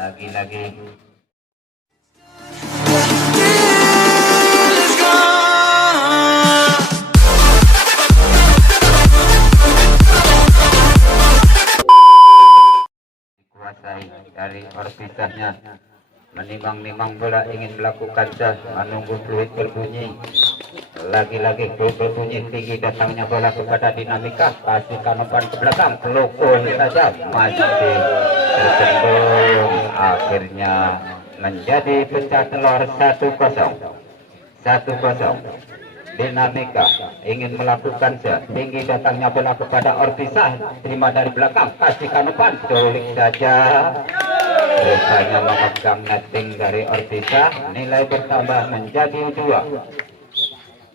Lagi-lagi dikuasai dari orbitasnya, menimbang-nimbang bola ingin melakukan sah, menunggu fluid berbunyi. Lagi-lagi fluid berbunyi, tinggi datangnya bola kepada dinamika, pastikan umpan ke belakang, pelukul saja masih tercentung, akhirnya menjadi pecah telur 1-0. Dinamika ingin melakukan set, tinggi datangnya bola kepada Ortisah, terima dari belakang, kasihkan umpan, culik saja, rupanya memegang netting dari Ortisah, nilai bertambah menjadi 2.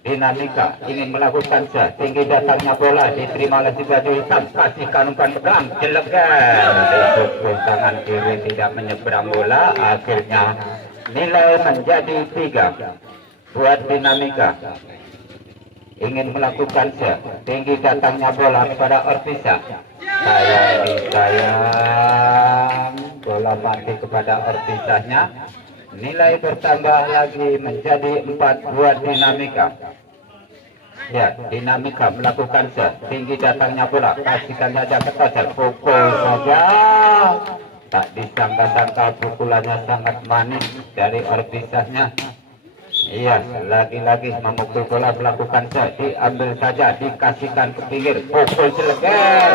Dinamika ingin melakukan set, tinggi datangnya bola, diterima oleh si baju hitam, kasihkan umpan ke belakang, jelegan, dipukul tangan kiri tidak menyeberang bola, akhirnya nilai menjadi 3 buat Dinamika. Ingin melakukan set, tinggi datangnya bola kepada Ortisah, sayang bola mati kepada Ortisahnya, nilai bertambah lagi menjadi 4 buat Dinamika. Ya, Dinamika melakukan set, tinggi datangnya bola, kasihkan saja ke Tosel, pukul saja, tak disangka-sangka pukulannya sangat manis dari Ortisahnya. Iya, lagi-lagi memukul bola, melakukan set, diambil saja, dikasihkan ke pinggir, pukul jeleger,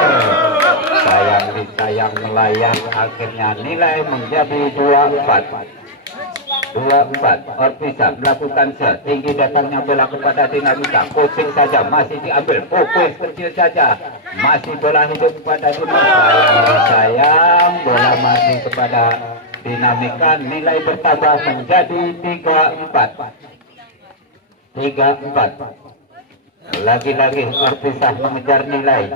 sayang melayang, akhirnya nilai menjadi 2-4. Ortisah melakukan set, tinggi datangnya bola kepada Dinamika, kucing saja, masih diambil, pukul kecil saja, masih bola hidup kepada Dinamika, sayang bola masih kepada Dinamika, nilai bertambah menjadi 3-4. Lagi-lagi Ortisah mengejar nilai,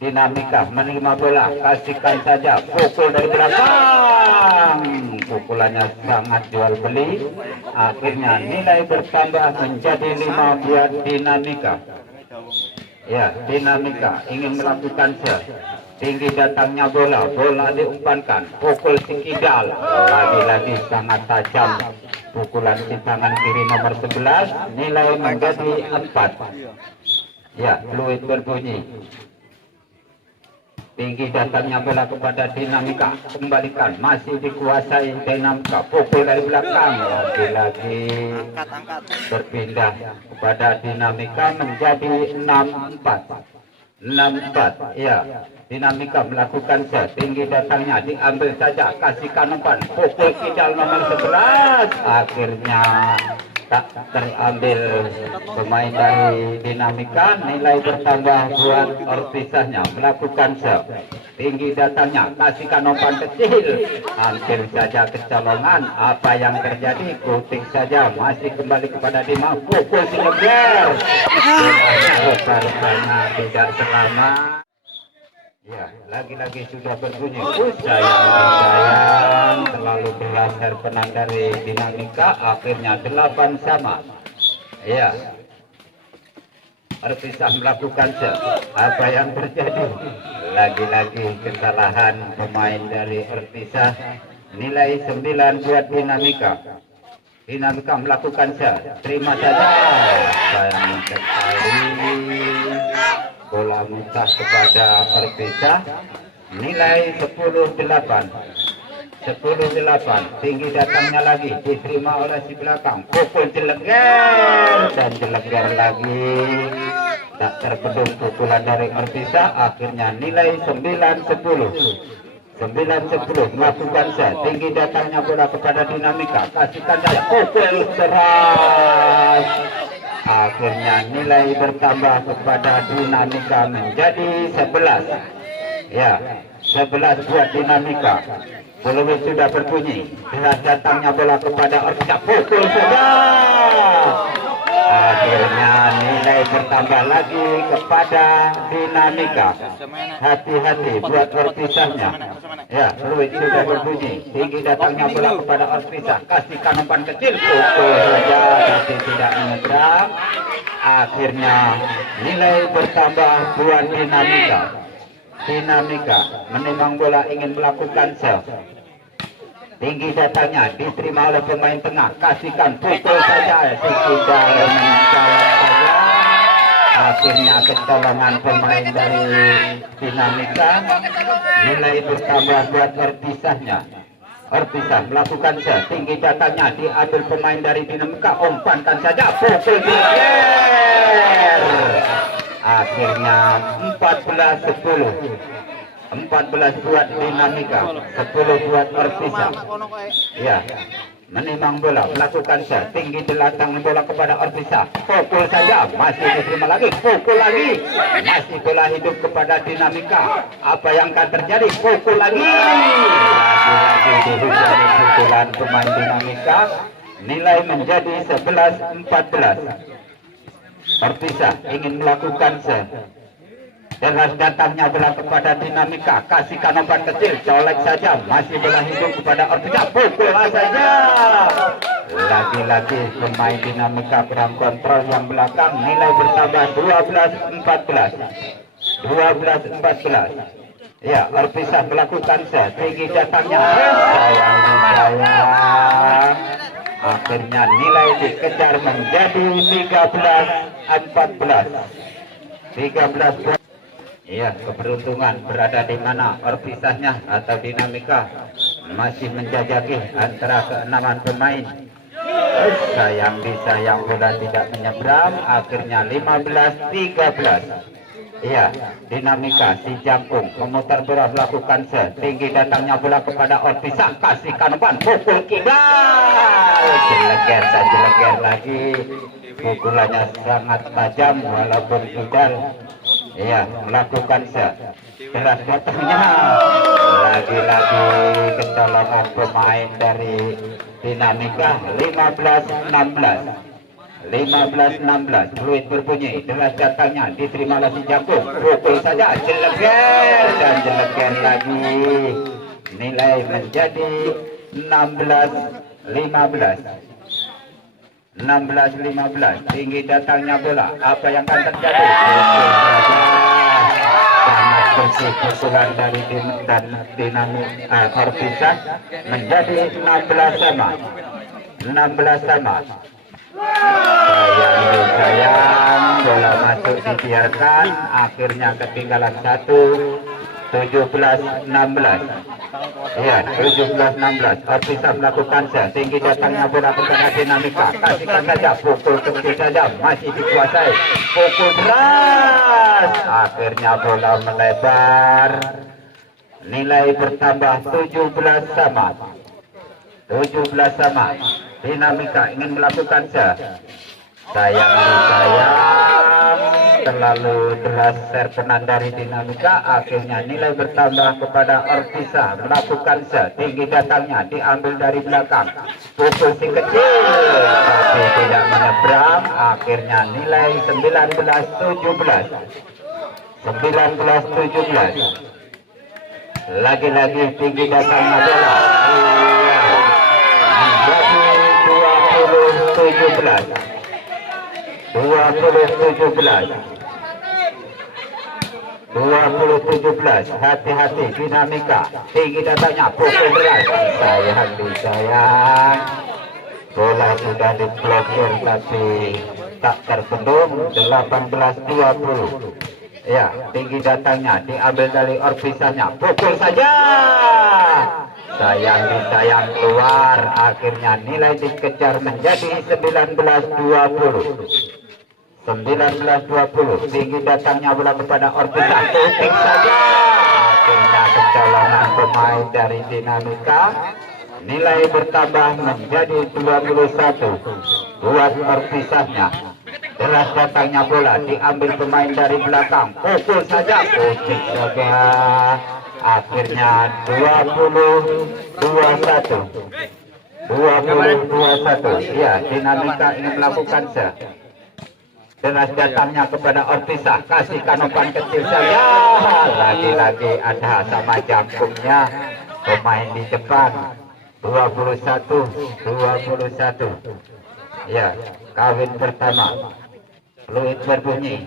Dinamika menerima bola, kasihkan saja, pukul dari belakang, pukulannya sangat jual beli, akhirnya nilai bertambah menjadi 5 buat Dinamika. Ya, Dinamika ingin melakukan set, tinggi datangnya bola, diumpankan, pukul si Kidal, lagi-lagi sangat tajam pukulan di tangan kiri nomor 11, nilai menjadi 4. Ya, fluid berbunyi, tinggi datangnya bola kepada Dinamika, kembalikan, masih dikuasai Dinamika, pukul dari belakang, lagi-lagi berpindah kepada Dinamika menjadi 6-4. Ya, Dinamika melakukan set, tinggi datangnya, diambil saja, kasihkan umpan, pukul Kidal nomor 11, akhirnya tak terambil pemain dari Dinamika, nilai bertambah buat Ortisahnya, melakukan set, tinggi datangnya, kasihkan umpan kecil, hampir saja kecolongan, apa yang terjadi, kutik saja, masih kembali kepada Dinamika, pukul jeleger, rupanya tidak selamat. Ya, lagi-lagi sudah berbunyi, sayang, terlalu berlaser penang dari Dinamika, akhirnya 8-sama. Ya, Ortisah melakukan set, apa yang terjadi? Lagi-lagi kesalahan pemain dari Ortisah, nilai 9 buat Dinamika. Dinamika melakukan set, terima saja, sayang sekali, bola muntah kepada Ortisah, nilai 10-8. Tinggi datangnya lagi, diterima oleh si belakang, pukul jeleger, dan jeleger lagi, tak terbendung pukulan dari Ortisa, akhirnya nilai 9-10. 9-10 melakukan set, tinggi datangnya bola kepada Dinamika, kasihkan saya pukul keras, akhirnya nilai bertambah kepada Dinamika menjadi 11. Ya, 11 buat Dinamika. Belum sudah berbunyi, deras datangnya bola kepada Ortisa, pukul sudah. Akhirnya nilai bertambah lagi kepada Dinamika. Hati-hati buat Ortisanya. Ya, peluit sudah berbunyi. Tinggi datangnya bola kepada Ortisa, kasihkan umpan kecil, pukul saja, tapi tidak menyeberang. Akhirnya nilai bertambah buat Dinamika. Dinamika menimang bola, ingin melakukan serve. Tinggi datangnya diterima oleh pemain tengah, kasihkan, pukul saja, tidak mencapai saja. Akhirnya kecolongan pemain dari Dinamika, nilai bertambah buat Ortisanya. Ortisa melakukan serve, tinggi datangnya diambil pemain dari Dinamika, umpankan saja, pukul geser. Akhirnya 14-10. 14 buat Dinamika, 10 buat Ortisa. Ya, menimang bola, melakukan serve, tinggi datang bola kepada Ortisa, pukul saja, masih diterima lagi, pukul lagi, masih bola hidup kepada Dinamika. Apa yang akan terjadi? Pukul lagi, lagi-lagi dihujani pukulan pemain Dinamika. Nilai menjadi 11-14. Ortisa ingin melakukan serve. Deras datangnya bola kepada Dinamika, kasihkan umpan kecil, colek saja, masih bola hidup kepada Ortisa, pukul saja. Lagi-lagi pemain Dinamika kurang kontrol yang belakang, nilai bertambah 12-14. 12-14. Ya, Ortisa melakukan serve, tinggi datangnya, sayang. Akhirnya nilai dikejar menjadi 13-14. 13. Iya, keberuntungan berada di mana Ortisanya atau Dinamika masih menjajaki antara keenaman pemain. Sayang disayang bola tidak menyeberang, akhirnya 15-13. Iya, Dinamika si Jangkung memutar bola, melakukan serve, tinggi datangnya bola kepada Ortisa, kasihkan umpan, pukul kidal, jeleger lagi, pukulannya sangat tajam walaupun kidal. Iya, melakukan serve, deras datangnya, lagi-lagi kecolongan pemain dari Dinamika. 15-16. 15-16, fluid berbunyi, deras datangnya, diterima oleh si Jangkung, pukul saja, jeleger dan jeleger lagi. Nilai menjadi 16-15. 16-15, tinggi datangnya bola, apa yang akan terjadi? Pukul saja, sangat bersih pukulan dari Dinamika. Ortisa menjadi 16 sama. 16 sama. Sayang, bola masuk dibiarkan, akhirnya ketinggalan 17-16. Iya, 17-16. Ortisa melakukan serve, tinggi datangnya bola kepada Dinamika, kasihkan saja, pukul kecil saja, masih dikuasai, pukul keras, akhirnya bola melebar, nilai bertambah 17 sama. 17 sama. Dinamika ingin melakukan serve, sayang, terlalu deras servenan dari Dinamika, akhirnya nilai bertambah kepada Ortisa, melakukan serve, tinggi datangnya, diambil dari belakang, pukul si kecil, tapi tidak menyeberang, akhirnya nilai 19-17. 19-17. Lagi-lagi tinggi datangnya bola, menjadi 20-17. 20-17. Hati-hati Dinamika, tinggi datangnya, pukul deras, sayang, bola sudah diblokir tapi tak terbendung. 18-20. Ya, tinggi datangnya, diambil dari Ortisanya, pukul saja, sayang keluar, akhirnya nilai dikejar menjadi 19-20. 19-20. Tinggi datangnya bola kepada Orbisa. Shooting saja. Akhirnya kecolongan pemain dari Dinamika. Nilai bertambah menjadi 21 buat Orpisahnya. Deras datangnya bola diambil pemain dari belakang. Pukul saja. Shooting saja. Akhirnya 20-21. 20-21. Ya, Dinamika ingin melakukan set. Deras datangnya kepada Orpisah. Kasih kanopan kecil saja. Lagi-lagi ada sama jangkungnya pemain di depan. 21-21. Ya, kawin pertama. Fluid berbunyi.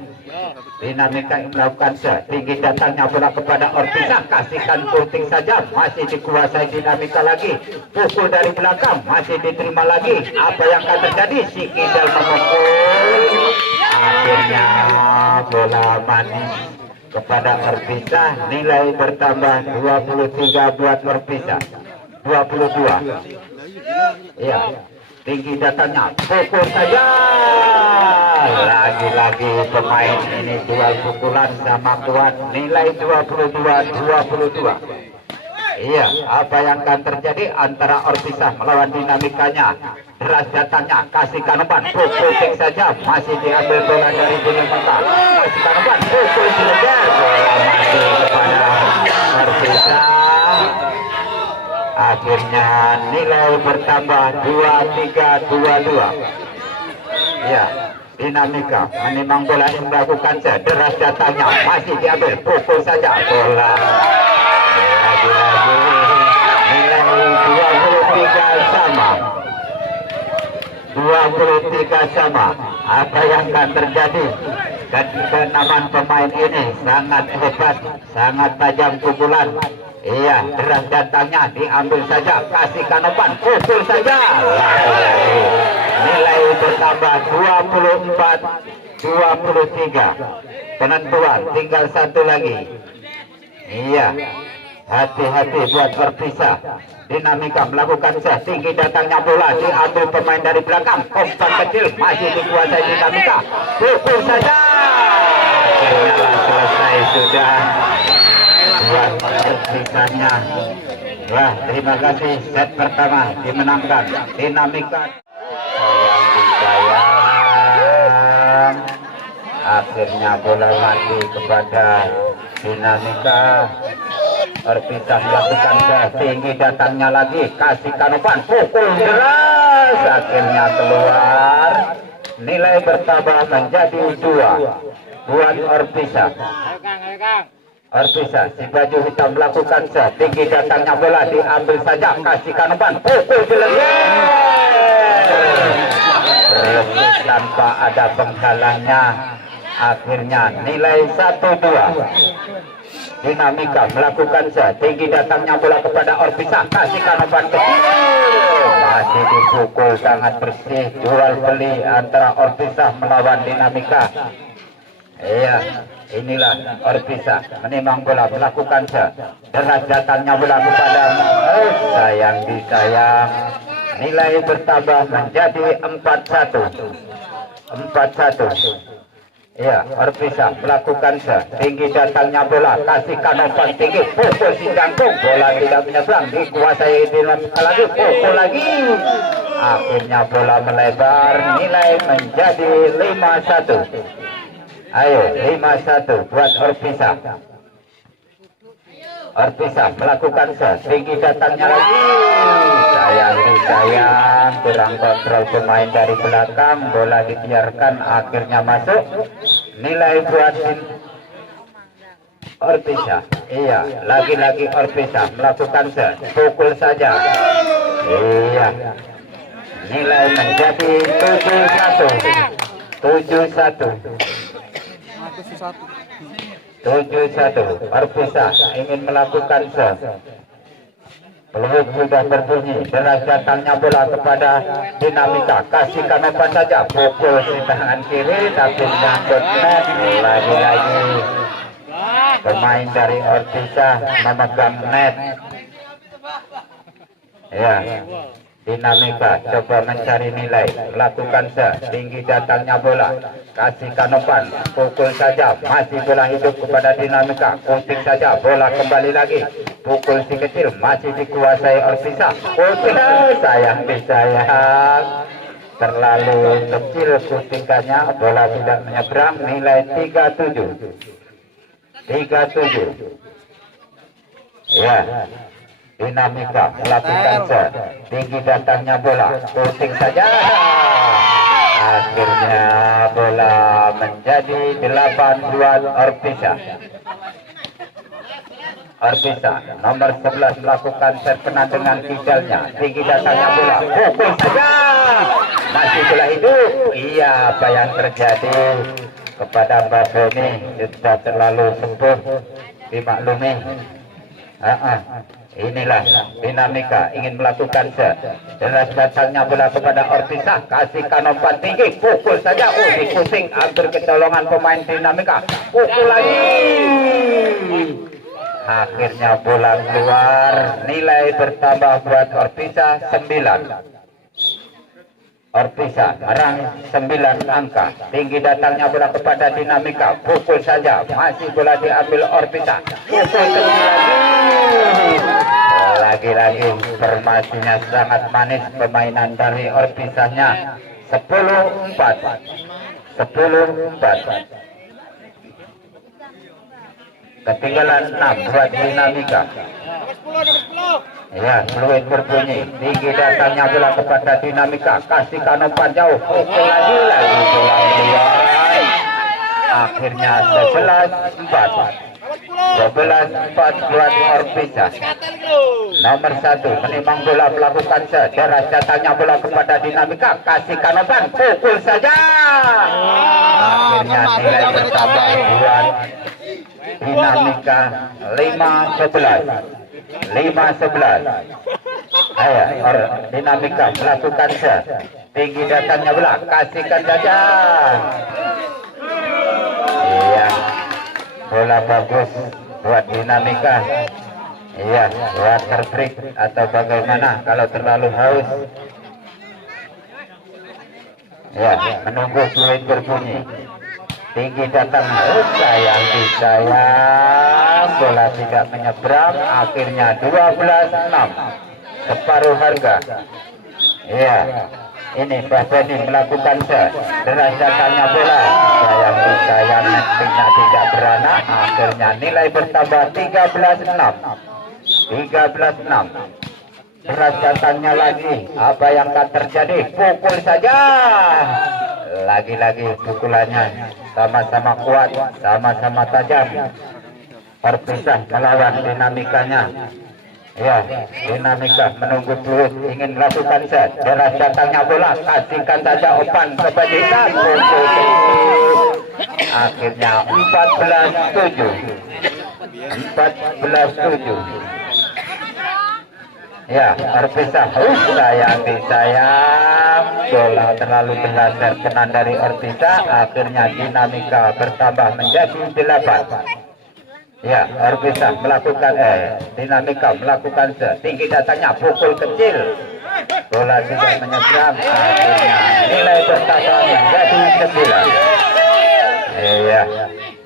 Dinamika yang melakukan set. Tinggi datangnya bola kepada Orpisah. Kasihkan putting saja. Masih dikuasai Dinamika lagi. Pukul dari belakang. Masih diterima lagi. Apa yang akan terjadi? Si Kidal memukul. Akhirnya bola manis kepada Orpisah. Nilai bertambah 23 buat Orpisah. 22. Ya, tinggi datangnya. Pukul saja. Lagi-lagi pemain ini dual pukulan sama kuat. Nilai 22-22. Iya, apa yang akan terjadi antara Orpisah melawan Dinamikanya? Deras datangnya, kasih kanopan, pukul saja. Masih diambil bola dari Dinamika. Kasih kanopan, pukul dilejar. Bola masih kepada Orpisah. Akhirnya nilai bertambah 23-22. Ya, Dinamika menimang bola yang melakukan set. Deras datangnya, masih diambil, pukul saja bola. Lagi-lagi nilai 23 sama. 23 sama. Apa yang akan terjadi? Kenaman pemain ini sangat hebat, sangat tajam pukulan. Iya, deras datangnya, diambil saja, kasih kanopan, pukul saja. Lagi-lagi nilai bertambah 24-23. Penentuan tinggal satu lagi. Iya, hati-hati buat Orpisah. Dinamika melakukan set. Tinggi datangnya bola, diambil pemain dari belakang. Umpan kecil masih dikuasai Dinamika. Pukul saja. Akhirnya selesai sudah buat Orpisahnya. Wah, terima kasih. Set pertama dimenangkan Dinamika. Sayang. Akhirnya bola mati kepada Dinamika. Orpisah melakukan set. Tinggi datangnya lagi, kasih kanopan, pukul deras. Akhirnya keluar. Nilai bertambah menjadi 2 buat Orpisah. Orpisah si baju hitam melakukan set. Tinggi datangnya bola, diambil saja, kasih kanopan, pukul dilejar. Rebut tanpa ada penghalangnya. Akhirnya nilai 1-2. Dinamika melakukan set. Tinggi datangnya bola kepada Orpisah. Kasih kanopan kecil. Masih dipukul sangat bersih. Jual beli antara Orpisah melawan Dinamika. Iya, inilah Orpisah menimang bola melakukan set. Deras datangnya bola kepada sayang disayang. Nilai bertambah menjadi 4-1. 4-1. Ya, Orpisah melakukan set. Tinggi datangnya bola, kasih kanopan tinggi, pukul si jangkung, bola tidak menyeberang, dikuasai Dinamika lagi, pukul lagi. Akhirnya bola melebar, nilai menjadi 5-1. Ayo, 5-1 buat Orpisah. Orpisah melakukan set. Tinggi datangnya lagi. Sayang disayang, kurang kontrol pemain dari belakang, bola dibiarkan, akhirnya masuk. Nilai buat Orpisah. Iya, lagi-lagi Orpisah melakukan set. Pukul saja. Iya. Nilai menjadi 7-1. 7-1. 7-1. Orpisah ingin melakukan set. Peluit sudah berbunyi. Deras datangnya bola kepada Dinamika. Kasih kanopan saja, pukul di tangan kiri tapi nyangkut net. Lagi-lagi pemain dari Orpisah memegang net. Ya, Dinamika coba mencari nilai, lakukan tinggi datangnya bola, kasihkan umpan, pukul saja, masih bola hidup kepada Dinamika, kuntik saja, bola kembali lagi, pukul si kecil, masih dikuasai Orbisa, sayang terlalu kecil kuntikannya, bola tidak menyeberang, nilai 37. Ya, Dinamika melakukan tinggi datangnya bola, puting saja, akhirnya bola menjadi 8 buat Orbisa. Nomor 11 melakukan servenan dengan kidalnya, tinggi datangnya bola, pukul saja, masih bola hidup. Iya, apa yang terjadi kepada Mbak Beni sudah terlalu sembuh, dimaklumi. Inilah Dinamika ingin melakukan jelas datangnya bola kepada Orbisa, kasihkan umpan tinggi, pukul saja, dikuting, hampir kecolongan pemain Dinamika, pukul lagi, akhirnya bola keluar, nilai bertambah buat Orbisa 9. Orbisa meraih 9 angka, tinggi datangnya bola kepada Dinamika, pukul saja, masih bola diambil Orbisa, pukul lagi-lagi formasinya sangat manis permainan dari Orbisanya. 10-4, ketinggalan 6 buat Dinamika. Ya, fluid berbunyi, tinggi datangnya bola kepada Dinamika, kasihkan umpan jauh, pukul lagi bola keluar, akhirnya 11-4 buat Orbisa. Nomor 1 menimbang bola, melakukan deras datangnya bola kepada Dinamika, kasihkan umpan, pukul saja, akhirnya nilai bertambah buat Dinamika 5-11. Ayo, Dinamika melakukan tinggi datangnya bola, kasihkan saja. Iya, bola bagus buat Dinamika. Iya, water break atau bagaimana kalau terlalu haus. Ya, menunggu fluid berbunyi, tinggi datang, sayang, bola tidak menyeberang, akhirnya 12-6, separuh harga. Iya, ini Mbak Beni melakukan deras datangnya bola, sayang nettingnya tidak beranak, akhirnya nilai bertambah 13-6. Deras datangnya lagi, apa yang akan terjadi, pukul saja, lagi-lagi pukulannya sama-sama kuat, sama-sama tajam. Orbisa melawan Dinamikanya. Ya, Dinamika menunggu fluid, ingin melakukan deras datangnya bola, kasihkan saja umpan ke Bedisan, akhirnya 14-7. Ya, Orbisa, sayang, bola terlalu berlaser kenan dari Orbisa, akhirnya Dinamika bertambah menjadi 8. Ya, Orbisa melakukan Dinamika melakukan tinggi datangnya, pukul kecil, bola tidak menyeberang, akhirnya nilai bertambah menjadi 9. Iya,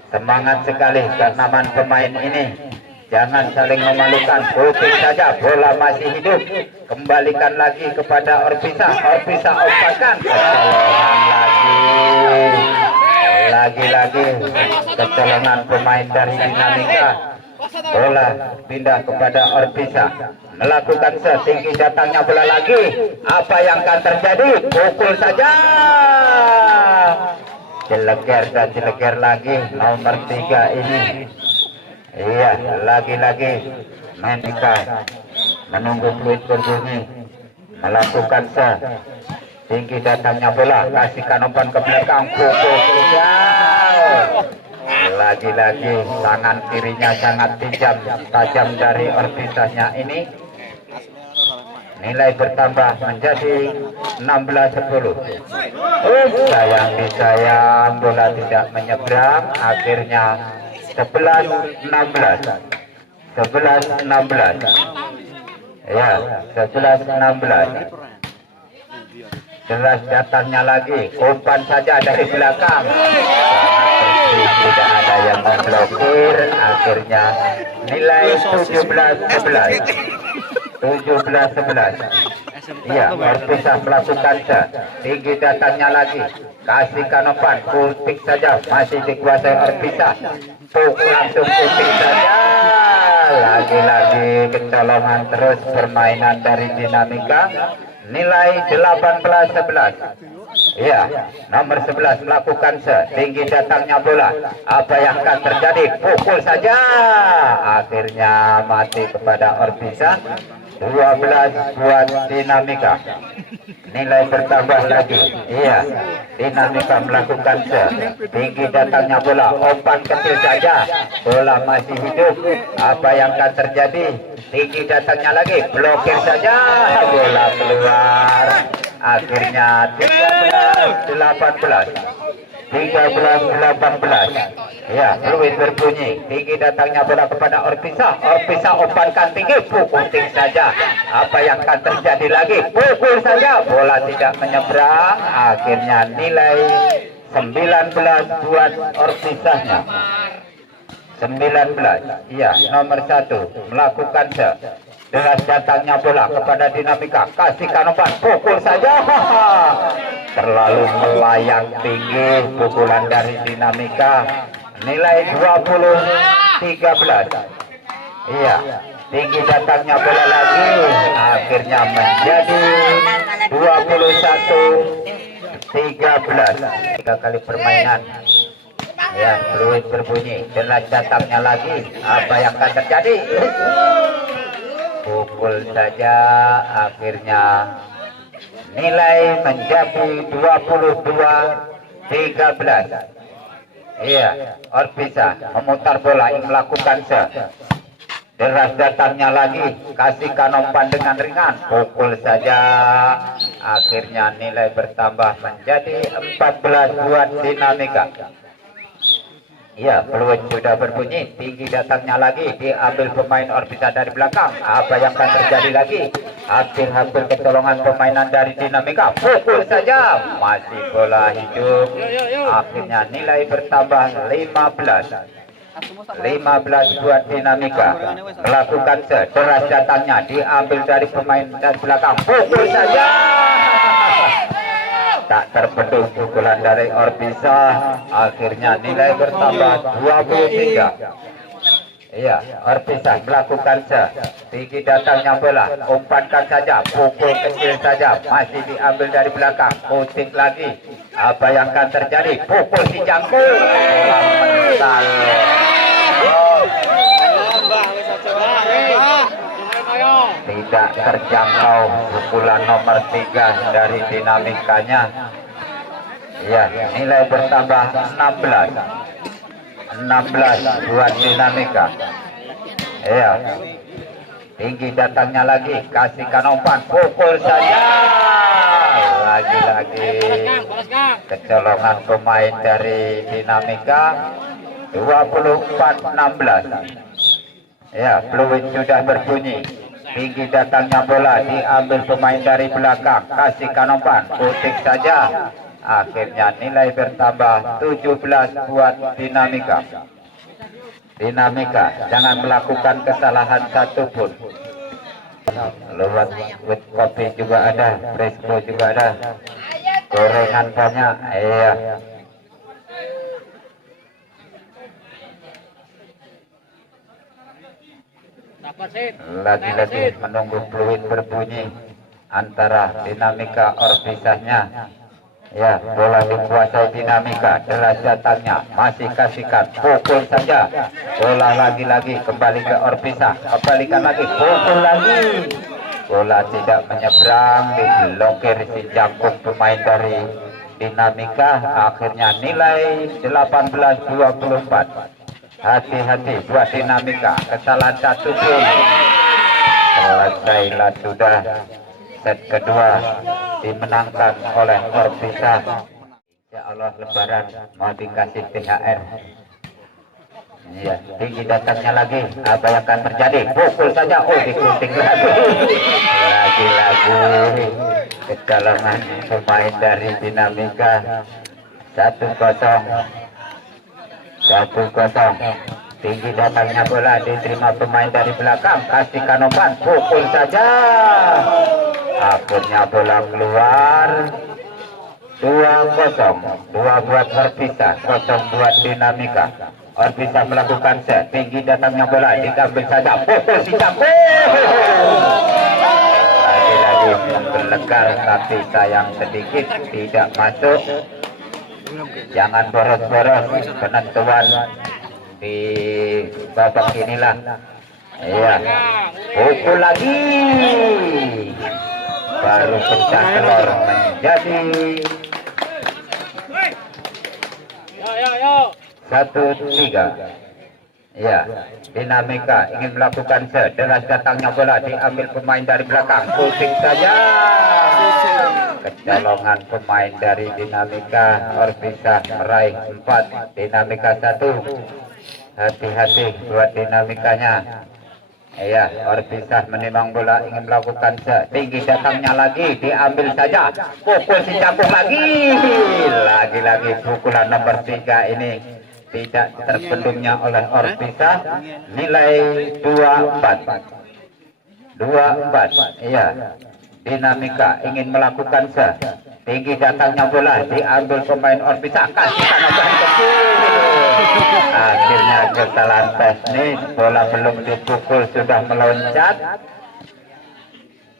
semangat sekali ke-6 pemain ini. Jangan saling memalukan, putih saja, bola masih hidup, kembalikan lagi kepada Orbisa, umpankan, lagi kecolongan pemain dari Dinamika, bola pindah kepada Orbisa, melakukan tinggi datangnya bola lagi, apa yang akan terjadi, pukul saja, jeleger lagi nomor 3 ini. Iya, lagi-lagi Dinamika menunggu fluid berbunyi, melakukan tinggi datangnya bola, kasihkan umpan ke belakang, pukul lagi-lagi tangan kirinya sangat tajam dari Orbisanya ini. Nilai bertambah menjadi 16-10. Sayang, bola tidak menyeberang, akhirnya 11-16. Ya, 11-16. Jelas datangnya lagi, umpan saja dari belakang. Tidak ada yang memblokir, akhirnya nilai 17-11. 17-11. Iya, Orpisa melakukan set. Tinggi datangnya lagi, kasih kanopan, putik saja, masih dikuasai Orpisa. Langsung putik saja. Lagi-lagi kecolongan terus permainan dari Dinamika. Nilai 18-11. Iya, nomor 11 melakukan set. Tinggi datangnya bola. Apa yang akan terjadi? Pukul saja. Akhirnya mati kepada Orpisa. 12 buat Dinamika. Nilai bertambah lagi. Iya, Dinamika melakukan set. Tinggi datangnya bola. Umpan kecil saja. Bola masih hidup. Apa yang akan terjadi? Tinggi datangnya lagi. Blokir saja. Bola keluar. Akhirnya 13-18. 13-18. Ya, peluit berbunyi. Tinggi datangnya bola kepada Orpisa. Orpisa umpankan tinggi, pukul tinggi saja. Apa yang akan terjadi lagi? Pukul saja. Bola tidak menyeberang. Akhirnya nilai 19 buat Orpisanya. 19. Iya, nomor 1 melakukan set. Dengan datangnya bola kepada Dinamika, kasih kanopan, pukul saja. Terlalu melayang tinggi pukulan dari Dinamika. Nilai 20-13. Iya, tinggi datangnya bola lagi. Akhirnya menjadi 21-13. 3 kali permainan. Ya, peluit berbunyi. Jelas datangnya lagi. Apa yang akan terjadi? Pukul saja. Akhirnya nilai menjadi 22-13. Iya, Orpisa memutar bola yang melakukan set. Deras datangnya lagi, kasih kanopan dengan ringan, pukul saja. Akhirnya nilai bertambah menjadi 14 buat Dinamika. Ya, peluit sudah berbunyi. Tinggi datangnya lagi, diambil pemain Orpisa dari belakang. Apa yang akan terjadi lagi? Hampir-hampir kecolongan permainan dari Dinamika. Pukul saja, masih bola hidup. Akhirnya nilai bertambah 15 buat Dinamika. Melakukan set. Deras datangnya, diambil dari pemain dari belakang. Pukul saja. Tak terbendung pukulan dari Orpisa. Akhirnya nilai bertambah 23. Iya, Orpisa melakukan set. Tinggi datangnya bola, umpankan saja, pukul kecil saja, masih diambil dari belakang, puting lagi. Apa yang akan terjadi? Pukul si jangkung, bola mental. Tidak terjangkau pukulan nomor 3 dari Dinamikanya. Ya, nilai bertambah 16 buat Dinamika. Ya, tinggi datangnya lagi, kasihkan umpan, pukul saja. Lagi-lagi kecolongan pemain dari Dinamika. 24-16. Ya, peluit sudah berbunyi. Tinggi datangnya bola, diambil pemain dari belakang, kasih kanopan, putik saja. Akhirnya nilai bertambah 17 buat Dinamika. Dinamika jangan melakukan kesalahan satupun. Lewat with kopi juga ada, presto juga ada, gorengan banyak. Iya. Lagi-lagi menunggu peluit berbunyi antara Dinamika Orpisanya. Ya, bola dikuasai Dinamika. Deras datangnya, masih kasihkan, pukul saja. Bola lagi-lagi kembali ke Orpisa, kembalikan lagi, pukul lagi. Bola tidak menyeberang, diblokir si jangkung pemain dari Dinamika. Akhirnya nilai 18-24. Hati-hati buat Dinamika, kesalahan satu pun. Selesailah sudah. Set kedua dimenangkan oleh Orpisa. Ya Allah, lebaran mau dikasih THR. Iya, tinggi datangnya lagi. Apa yang akan terjadi? Pukul saja. Oh, digunting lagi. Lagi-lagi kecolongan pemain dari Dinamika. 1-0. 1-0. Tinggi datangnya bola diterima pemain dari belakang. Kasih Kanopan. Pukul saja. Akhirnya bola keluar. 2-0. 2 buat Orbisa, 0 buat Dinamika. Orbisa melakukan set. Tinggi datangnya bola, diambil saja. Pukul si Cangkuh. Lagi-lagi menggelegar, tapi sayang sedikit tidak masuk. Jangan boros-boros penentuan di babak inilah. Iya, pukul lagi. Baru pecah telur menjadi 1-3. Ya, Dinamika ingin melakukan set. Deras datangnya bola, diambil pemain dari belakang. Pusing saja. Kecolongan pemain dari Dinamika. Orbisa meraih 4, Dinamika 1. Hati-hati buat Dinamikanya. Iya, Orbisa menimang bola, ingin melakukan set. Tinggi datangnya lagi, diambil saja. Pukul si Cangkuh lagi. Lagi-lagi pukulan nomor 3 ini tidak terbendungnya oleh Orbisa. Nilai 2-4. 2-4. Iya, Dinamika ingin melakukan set. Tinggi datangnya bola, diambil pemain Orbisa. Kasih Kanopan kecil. Akhirnya kesalahan teknis. Bola belum dipukul sudah meloncat.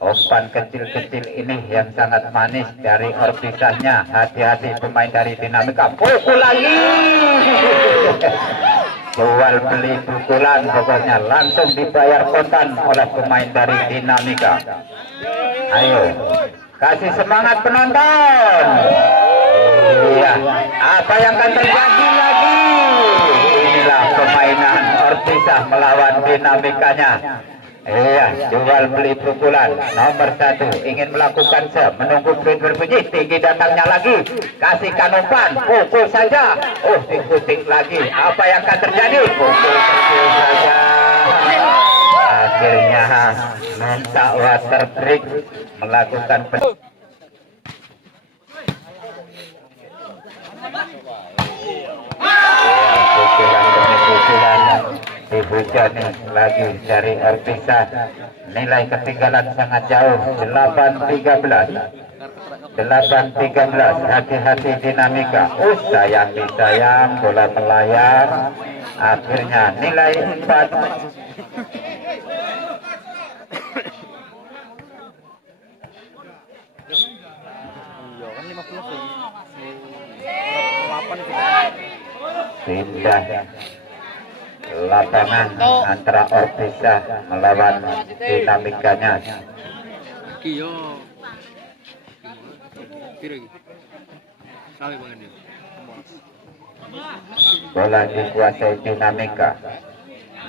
Umpan kecil-kecil ini yang sangat manis dari Orbisanya. Hati-hati pemain dari Dinamika. Pukul lagi. Jual beli pukulan pokoknya, langsung dibayar kontan oleh pemain dari Dinamika. Ayo, kasih semangat penonton. Iya, apa yang akan terjadi lagi? Inilah permainan Orbisa melawan Dinamikanya. Iya, jual beli pukulan nomor 1 ingin melakukan set, menunggu peluit berbunyi. Tinggi datangnya lagi, kasih Kanopan, pukul saja. Oh, dikutik lagi. Apa yang akan terjadi? Pukul kecil saja. Akhirnya minta water break melakukan pukulan demi pukulan. Dihujani lagi dari Orbisa. Nilai ketinggalan sangat jauh, 8-13. 8-13. Hati-hati Dinamika. Sayang disayang, bola melayang. Akhirnya nilai 4. Pindah lapangan antara Orbisa melawan Dinamikanya. Bola dikuasai Dinamika.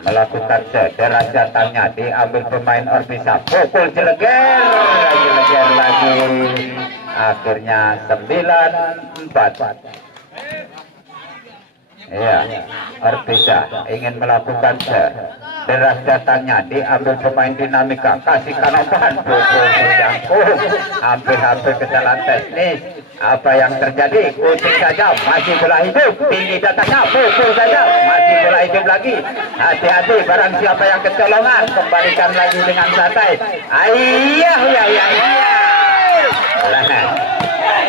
Melakukan set, deras datangnya, diambil pemain Orbisa. Pukul jeleger lagi. Akhirnya 9-4. Ya, Orbisa ingin melakukan set. Deras datangnya, diambil pemain Dinamika. Kasih Kanopan, pukul Cangkuh. Hampir-hampir kesalahan teknis. Apa yang terjadi? Kucing saja, masih bola hidup. Tinggi datangnya, pukul saja, masih bola hidup lagi. Hati-hati, barang siapa yang kecolongan, kembalikan lagi dengan santai. Ayah.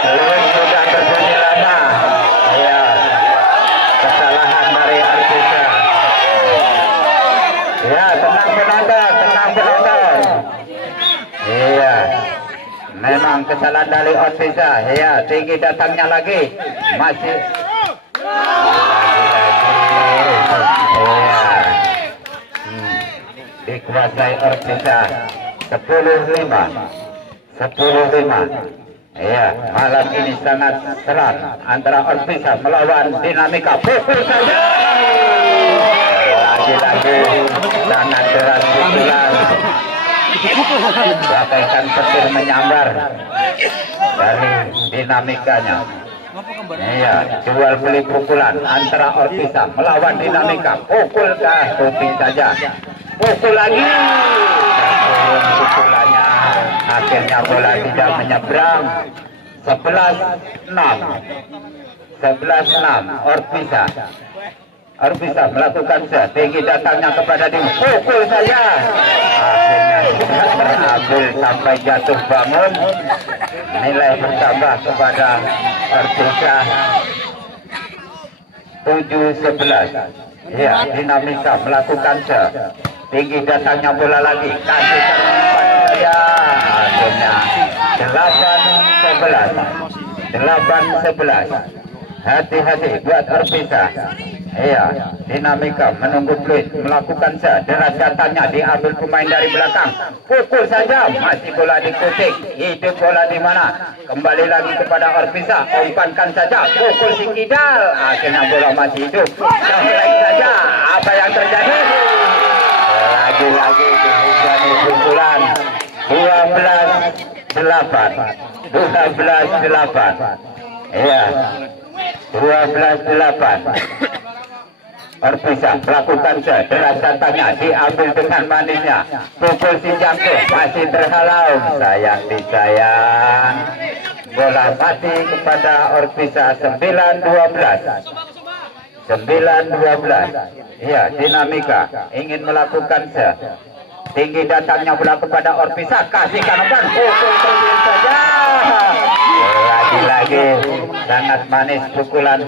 Belum sudah berbunyi lama. Ya, kesalahan dari Orbisa. Ya, tenang penonton. Iya, memang kesalahan dari Orbisa. Ya, tinggi datangnya lagi, masih iya. Dikuasai Orbisa. 10-5. Iya, malam ini sangat seram antara Orbisa melawan Dinamika. Pukul saja. Lagi-lagi sangat deras pukulan. Bagaikan petir menyambar dari Dinamikanya. Iya, jual beli pukulan antara Orpisa melawan Dinamika. Pukul kah? Kuping saja. Pukul lagi. Pukulannya akhirnya bola tidak menyeberang. 11-6. 11-6 Orpisa. Orpisa melakukan set. Tinggi datangnya kepada Dim. Pukul saja. Akhirnya tidak terambil sampai jatuh bangun. Nilai bertambah kepada Orpisa 7-11. Ya, Dinamika melakukan set. Tinggi datangnya bola lagi. Kasih ya. Akhirnya 8-11. 8-11. Hati-hati buat Orpisa. Iya, Dinamika menunggu Fluid melakukan set. Deras datangnya diambil pemain dari belakang. Pukul saja, masih bola dikutik. Itu bola di mana? Kembali lagi kepada Orpisa. Umpankan saja, pukul si Kidal. Akhirnya bola masih hidup. Sampai lagi saja. Apa yang terjadi? Lagi-lagi dihujani pukulan. 12-8. 12-8. Iya, 12-8. Orpisa melakukan set. Deras datangnya diambil dengan manisnya. Pukul si Jangkung masih terhalau. Sayang disayang. Bola mati kepada Orpisa. 9-12. 9-12. Iya, Dinamika ingin melakukan set. Tinggi datangnya bola kepada Orpisa. Kasih kanan. Pukul saja. Lagi-lagi sangat manis pukulan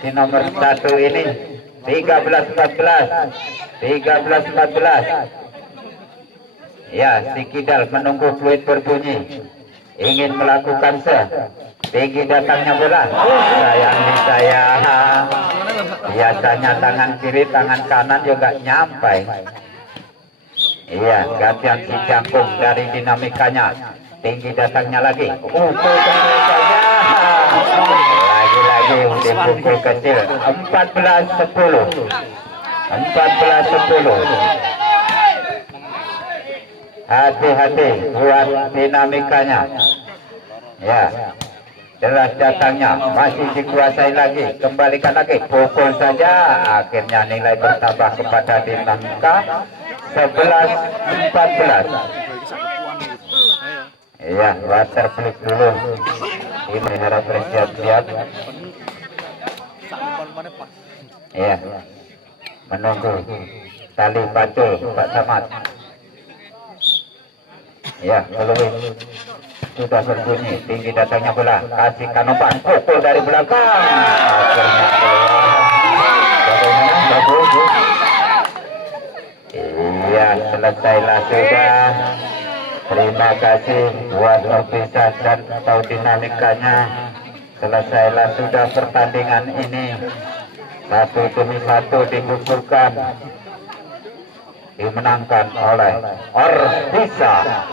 di nomor 1 ini. 13-14. 13-14. Ya, si Kidal menunggu Fluid berbunyi. Ingin melakukan set. Tinggi datangnya bola. Sayang disayang. Biasanya tangan kiri, tangan kanan juga nyampai. Iya, gantian si Jangkung dari Dinamikanya. Tinggi datangnya lagi. Pukul saja. Lagi-lagi dipukul kecil. 14-10. 14-10. Hati-hati buat Dinamikanya. Ya, deras datangnya masih dikuasai lagi. Kembalikan lagi. Pukul saja. Akhirnya nilai bertambah kepada Dinamika. 11-14. Iya, water flip dulu. Ini harap bersiap-siap. Iya, menunggu tali pacul Pak Samad. Iya, belum sudah berbunyi. Tinggi datangnya bola. Kasih Kanopan. Pukul dari belakang. Akhirnya bagaimana? Bagus. Iya, selesailah sudah. Terima kasih buat Orpisa dan atau Dinamikanya. Selesailah sudah pertandingan ini. Satu demi satu digugurkan. Dimenangkan oleh Orpisa.